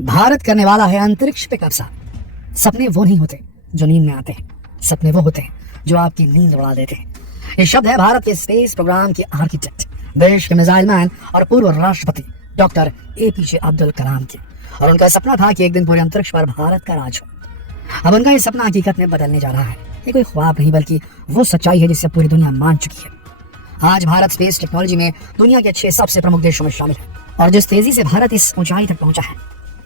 भारत करने वाला है अंतरिक्ष पे कब्जा। सपने वो नहीं होते जो नींद में आते हैं, सपने वो होते हैं जो आपकी नींद उड़ा देते हैं। ये शब्द है भारत के स्पेस प्रोग्राम के आर्किटेक्ट, देश के मिसाइल मैन और पूर्व राष्ट्रपति डॉक्टर APJ अब्दुल कलाम के। और उनका सपना था कि एक दिन पूरे अंतरिक्ष पर भारत का राज हो। अब उनका ये सपना हकीकत में बदलने जा रहा है। ये कोई ख्वाब नहीं बल्कि वो सच्चाई है जिसे पूरी दुनिया मान चुकी है। आज भारत स्पेस टेक्नोलॉजी में दुनिया के 6 सबसे प्रमुख देशों में शामिल है। और जिस तेजी से भारत इस ऊंचाई तक पहुंचा है,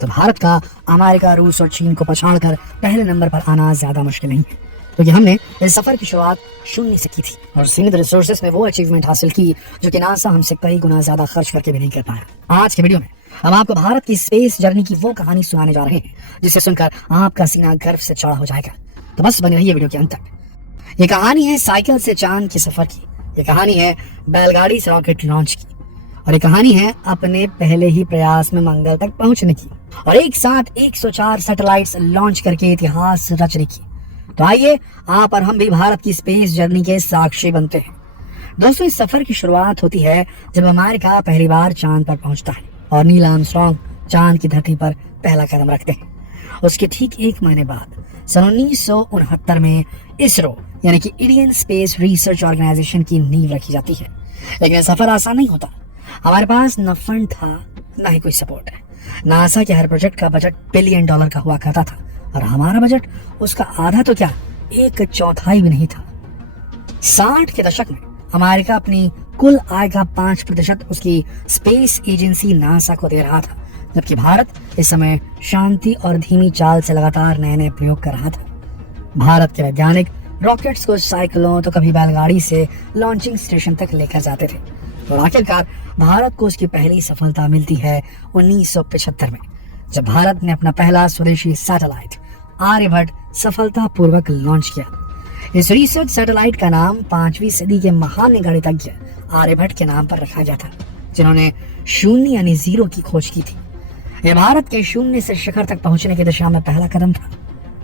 तो भारत का अमेरिका, रूस और चीन को पछाड़कर पहले नंबर पर आना ज्यादा मुश्किल नहीं है, क्योंकि हमने इस सफर की शुरुआत शून्य से की थी और सीमित रिसोर्सेज में वो अचीवमेंट हासिल की जो कि नासा हमसे कई गुना ज्यादा खर्च करके भी नहीं कर पाया। आज के वीडियो में हम आपको भारत की स्पेस जर्नी की वो कहानी सुनाने जा रहे हैं जिसे सुनकर आपका सीना गर्व से चढ़ा हो जाएगा। तो बस बने रहिए वीडियो के अंत तक। ये कहानी है साइकिल से चांद के सफर की, ये कहानी है बैलगाड़ी से रॉकेट लॉन्च की, और ये कहानी है अपने पहले ही प्रयास में मंगल तक पहुंचने की और एक साथ 104 सैटेलाइट्स लॉन्च करके इतिहास रचने की। तो आइए आप और हम भी भारत की स्पेस जर्नी के साक्षी बनते हैं। दोस्तों, इस सफर की शुरुआत होती है जब अमेरिका पहली बार चांद पर पहुंचता है और नील आर्मस्ट्रांग चांद की धरती पर पहला कदम रखते हैं। उसके ठीक 1 महीने बाद सन 1969 में इसरो यानी कि इंडियन स्पेस रिसर्च ऑर्गेनाइजेशन की नींव रखी जाती है। लेकिन सफर आसान नहीं होता। हमारे पास न फंड था, न ही कोई सपोर्ट है। नासा के हर प्रोजेक्ट का बजट $1 बिलियन का हुआ करता था और हमारा बजट उसका आधा तो क्या 1/4 भी नहीं था। 60 के दशक में अमेरिका अपनी कुल आय का 5% उसकी स्पेस एजेंसी नासा को दे रहा था, जबकि भारत इस समय शांति और धीमी चाल से लगातार नए नए प्रयोग कर रहा था। भारत के वैज्ञानिक रॉकेट्स को साइकिलों तो कभी बैलगाड़ी से लॉन्चिंग स्टेशन तक लेकर जाते थे और आखिरकार भारत को उसकी पहली सफलता मिलती है 1975 में, जब भारत ने अपना पहला स्वदेशी सैटेलाइट आर्यभट्ट सफलतापूर्वक लॉन्च किया। इस रिसर्च सैटेलाइट का नाम 5वीं सदी के महान गणितज्ञ आर्यभट्ट के नाम पर रखा गया था, जिन्होंने शून्य यानी जीरो की खोज की थी। यह भारत के शून्य से शिखर तक पहुंचने की दिशा में पहला कदम था।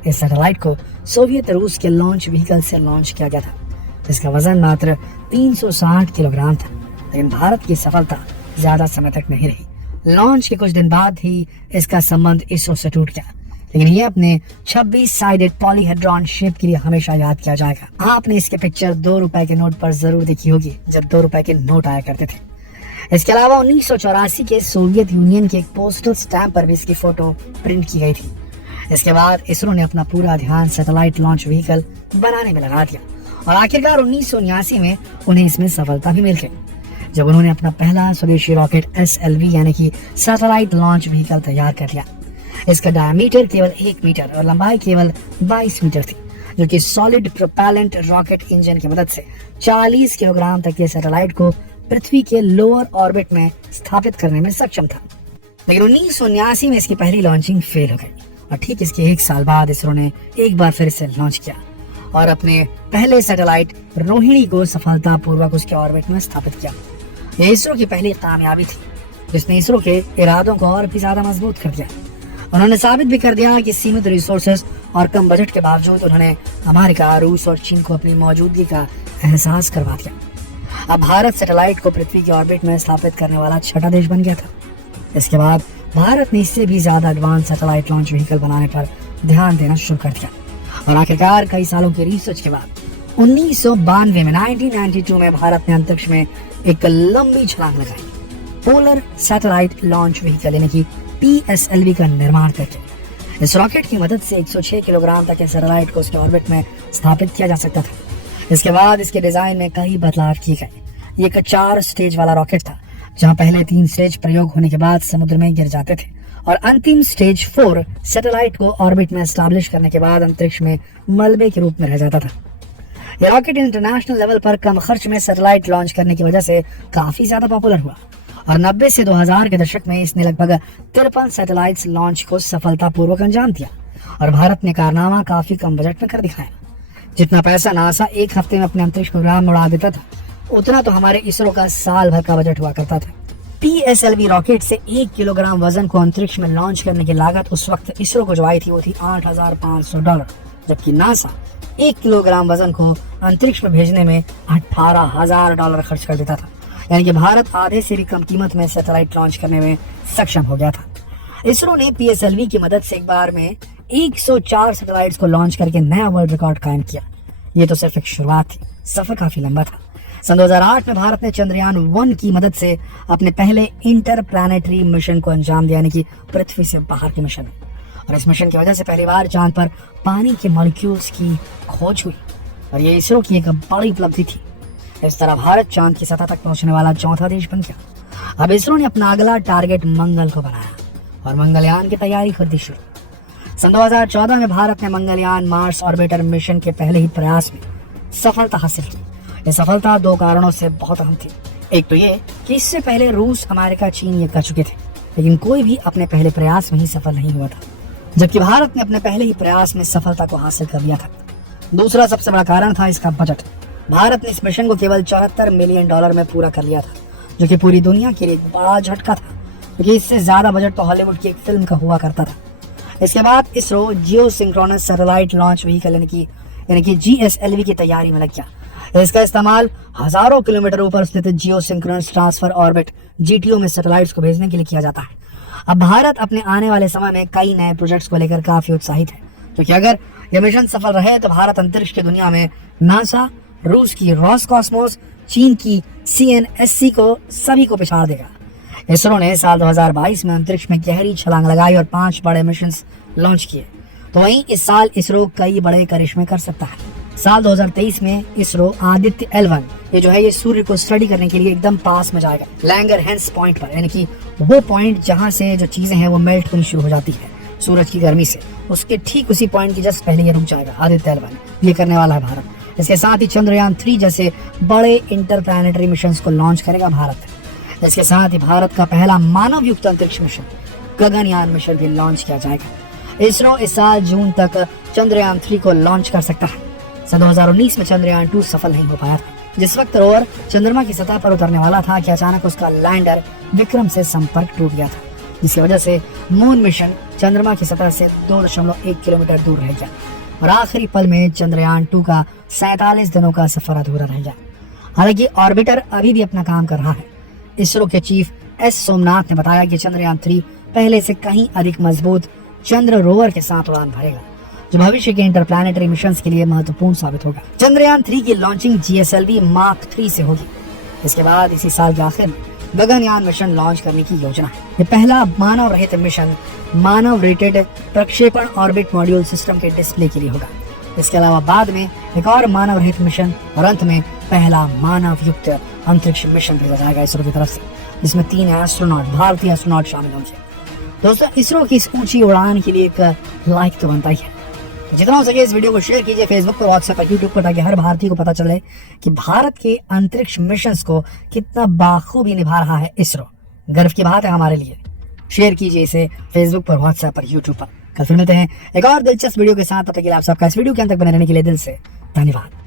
इस सैटेलाइट को सोवियत रूस के लॉन्च व्हीकल से लॉन्च किया गया था। इसका वजन मात्र 360 किलोग्राम था, लेकिन भारत की सफलता ज्यादा समय तक नहीं रही। लॉन्च के कुछ दिन बाद ही इसका संबंध इसरो से टूट गया, लेकिन ये अपने 26 साइडेड पॉलीहेड्रॉन शेप के लिए हमेशा याद किया जाएगा। आपने इसके पिक्चर 2 रुपए के नोट पर जरूर देखी होगी, जब 2 रुपए के नोट आया करते थे। इसके अलावा 1984 के सोवियत यूनियन के एक पोस्टल स्टैम्प पर भी इसकी फोटो प्रिंट की गई थी। इसके बाद इसरो ने अपना पूरा ध्यान सैटेलाइट लॉन्च व्हीकल बनाने में लगा दिया और आखिरकार 1979 में उन्हें इसमें सफलता भी मिल गई, जब उन्होंने अपना पहला स्वदेशी रॉकेट SLV यानी कि सैटेलाइट लॉन्च व्हीकल तैयार कर लिया। इसका डायमीटर केवल 1 मीटर और लंबाई केवल 22 मीटर थी, जो कि सॉलिड प्रोपेलेंट रॉकेट इंजन की मदद से 40 किलोग्राम तक के सैटेलाइट को पृथ्वी के लोअर ऑर्बिट में स्थापित करने में सक्षम था। लेकिन 1979 में इसकी पहली लॉन्चिंग फेल हो गई और ठीक इसके 1 साल बाद इसरो ने एक बार फिर इसे लॉन्च किया और अपने पहले सैटेलाइट रोहिणी को सफलतापूर्वक उसके ऑर्बिट में स्थापित किया। यह इसरो की पहली कामयाबी थी, जिसने इसरो के इरादों को और भी ज्यादा मजबूत कर दिया। उन्होंने साबित भी कर दिया कि सीमित रिसोर्सेज और कम बजट के बावजूद उन्होंने अमेरिका, रूस और चीन को अपनी मौजूदगी का एहसास करवा दिया। अब भारत सैटेलाइट को पृथ्वी के ऑर्बिट में स्थापित करने वाला 6ठा देश बन गया था। इसके बाद भारत ने इससे भी ज्यादा एडवांस सैटेलाइट लॉन्च व्हीकल बनाने पर ध्यान देना शुरू कर दिया और आखिरकार कई सालों के रिसर्च के बाद 1992 में 1992 में भारत ने अंतरिक्ष में एक लंबी छलांग लगाई। पोलर सैटेलाइट लॉन्च व्हीकल यानी कि PSLV का निर्माण करके इस रॉकेट की मदद से 106 किलोग्राम तक के सैटेलाइट को उसके ऑर्बिट में स्थापित किया जा सकता था। इसके बाद इसके डिजाइन में कई बदलाव किए गए। ये एक 4 स्टेज वाला रॉकेट था, जहां पहले 3 स्टेज प्रयोग होने के बाद समुद्र में गिर जाते थे और अंतिम स्टेज 4 सैटेलाइट को ऑर्बिट में एस्टैब्लिश करने के बाद अंतरिक्ष में मलबे के रूप में रह जाता था। यह रॉकेट इंटरनेशनल लेवल पर कम खर्च में सैटेलाइट लॉन्च करने की वजह से काफी ज्यादा पॉपुलर हुआ और 90 से 2000 के दशक में इसने लगभग 53 सैटेलाइट्स लॉन्च को सफलतापूर्वक अंजाम दिया और भारत ने कारनामा काफी कम बजट में कर दिखाया। जितना पैसा नासा 1 हफ्ते में अपने अंतरिक्ष प्रोग्राम में उड़ा देता था, उतना तो हमारे इसरो का साल भर का बजट हुआ करता था। PSLV रॉकेट से 1 किलोग्राम वजन को अंतरिक्ष में लॉन्च करने की लागत उस वक्त इसरो को जो आई थी वो थी $8,500, जबकि नासा 1 किलोग्राम वजन को अंतरिक्ष में भेजने में $18,000 खर्च कर देता था। यानी कि भारत आधे से भी कम कीमत में सैटेलाइट लॉन्च करने में सक्षम हो गया था। इसरो ने PSLV की मदद से एक बार में 104 सैटेलाइट्स को लॉन्च करके नया वर्ल्ड रिकॉर्ड कायम किया। ये तो सिर्फ एक शुरुआत थी, सफर काफी लंबा था। सन 2008 में भारत ने चंद्रयान 1 की मदद से अपने पहले इंटरप्लैनेटरी मिशन को अंजाम दिया, यानी कि पृथ्वी से बाहर के मिशन। और इस मिशन की वजह से पहली बार चांद पर पानी के मॉलिक्यूल्स की खोज हुई और ये इसरो की एक बड़ी उपलब्धि थी। इस तरह भारत चांद की सतह तक पहुंचने वाला चौथा देश बन गया। अब इसरो ने अपना अगला टारगेट मंगल को बनाया और मंगलयान की तैयारी कर दी शुरू। सन 2014 में भारत ने मंगलयान मार्स ऑर्बिटर मिशन के पहले ही प्रयास में सफलता हासिल की। ये सफलता दो कारणों से बहुत अहम थी। एक तो ये कि इससे पहले रूस, अमेरिका, चीन ये कर चुके थे, लेकिन कोई भी अपने पहले प्रयास में ही सफल नहीं हुआ था, जबकि भारत ने अपने पहले ही प्रयास में सफलता को हासिल कर लिया था। दूसरा सबसे बड़ा कारण था इसका बजट। भारत ने इस मिशन को केवल $74 मिलियन में पूरा कर लिया था, जो कि पूरी दुनिया के लिए एक बड़ा झटका था, क्योंकि इससे ज्यादा बजट तो हॉलीवुड की एक फिल्म का हुआ करता था। इसके बाद इसरो जियो सिंक्रोनस सैटेलाइट लॉन्च व्हीकल यानी कि GSLV की तैयारी में लग गया। इसका इस्तेमाल हजारों किलोमीटर ऊपर स्थित जियो सिंक्रोनस ट्रांसफर ऑर्बिट GTO में सैटेलाइट्स को भेजने के लिए किया जाता है। अब भारत अपने आने वाले समय में कई नए प्रोजेक्ट्स को लेकर काफी उत्साहित है, क्योंकि अगर यह मिशन सफल रहे तो भारत अंतरिक्ष की दुनिया में नासा, रूस की रॉसकॉस्मोस, चीन की CNSC को सभी को पिछाड़ देगा। इसरो ने साल 2022 में अंतरिक्ष में गहरी छलांग लगाई और 5 बड़े मिशन लॉन्च किए। तो वहीं इस साल इसरो कई बड़े करिश्मे कर सकता है। साल 2023 में इसरो आदित्य L1 ये सूर्य को स्टडी करने के लिए एकदम पास में जाएगा, लैंगरहैंस पॉइंट पर, यानी कि वो पॉइंट जहां से जो चीजें हैं वो मेल्ट होनी शुरू हो जाती है सूरज की गर्मी से। उसके ठीक उसी पॉइंट की जस्ट पहले ये रुक जाएगा आदित्य L1। ये करने वाला है भारत। इसके साथ ही चंद्रयान 3 जैसे बड़े इंटरप्लैनेटरी मिशन को लॉन्च करेगा भारत। इसके साथ ही भारत का पहला मानव युक्त अंतरिक्ष मिशन गगनयान मिशन भी लॉन्च किया जाएगा। इसरो इस साल जून तक चंद्रयान 3 को लॉन्च कर सकता है। सन 2019 में चंद्रयान 2 सफल नहीं हो पाया था। जिस वक्त रोवर चंद्रमा की सतह पर उतरने वाला था कि अचानक उसका लैंडर विक्रम से संपर्क टूट गया था, जिसकी वजह से मून मिशन चंद्रमा की सतह से 2.1 किलोमीटर दूर रह गया और आखिरी पल में चंद्रयान 2 का 47 दिनों का सफर अधूरा रह गया। हालांकि ऑर्बिटर अभी भी अपना काम कर रहा है। इसरो के चीफ S सोमनाथ ने बताया कि चंद्रयान 3 पहले से कहीं अधिक मजबूत चंद्र रोवर के साथ उड़ान भरेगा, जो भविष्य के इंटरप्लैनेटरी मिशंस के लिए महत्वपूर्ण साबित होगा। चंद्रयान 3 की लॉन्चिंग GSLV Mark 3 से होगी। इसके बाद इसी साल के आखिर में गगनयान मिशन लॉन्च करने की योजना है। ये पहला मानव रहित मिशन मानव रेटेड प्रक्षेपण ऑर्बिट मॉड्यूल सिस्टम के डिस्प्ले के लिए होगा। इसके अलावा बाद में एक और मानव रहित मिशन और अंत में पहला मानव युक्त अंतरिक्ष मिशन भेजा जाएगा इसरो की तरफ से, जिसमें 3 एस्ट्रोनॉट, भारतीय एस्ट्रोनॉट शामिल होंगे। दोस्तों, इसरो की इस ऊंची उड़ान के लिए एक लाइक तो बनता ही है। तो जितना हो सके इस वीडियो को शेयर कीजिए फेसबुक पर, व्हाट्सएप पर, यूट्यूब पर, ताकि हर भारतीय को पता चले कि भारत के अंतरिक्ष मिशन को कितना बाखूबी निभा रहा है इसरो। गर्व की बात है हमारे लिए। शेयर कीजिए इसे फेसबुक पर, व्हाट्सएप पर, यूट्यूब पर। कल फिर मिलते हैं एक और दिलचस्प वीडियो के साथ। तब तक के लिए आप सबका इस वीडियो के अंत तक बने रहने के लिए दिल से धन्यवाद।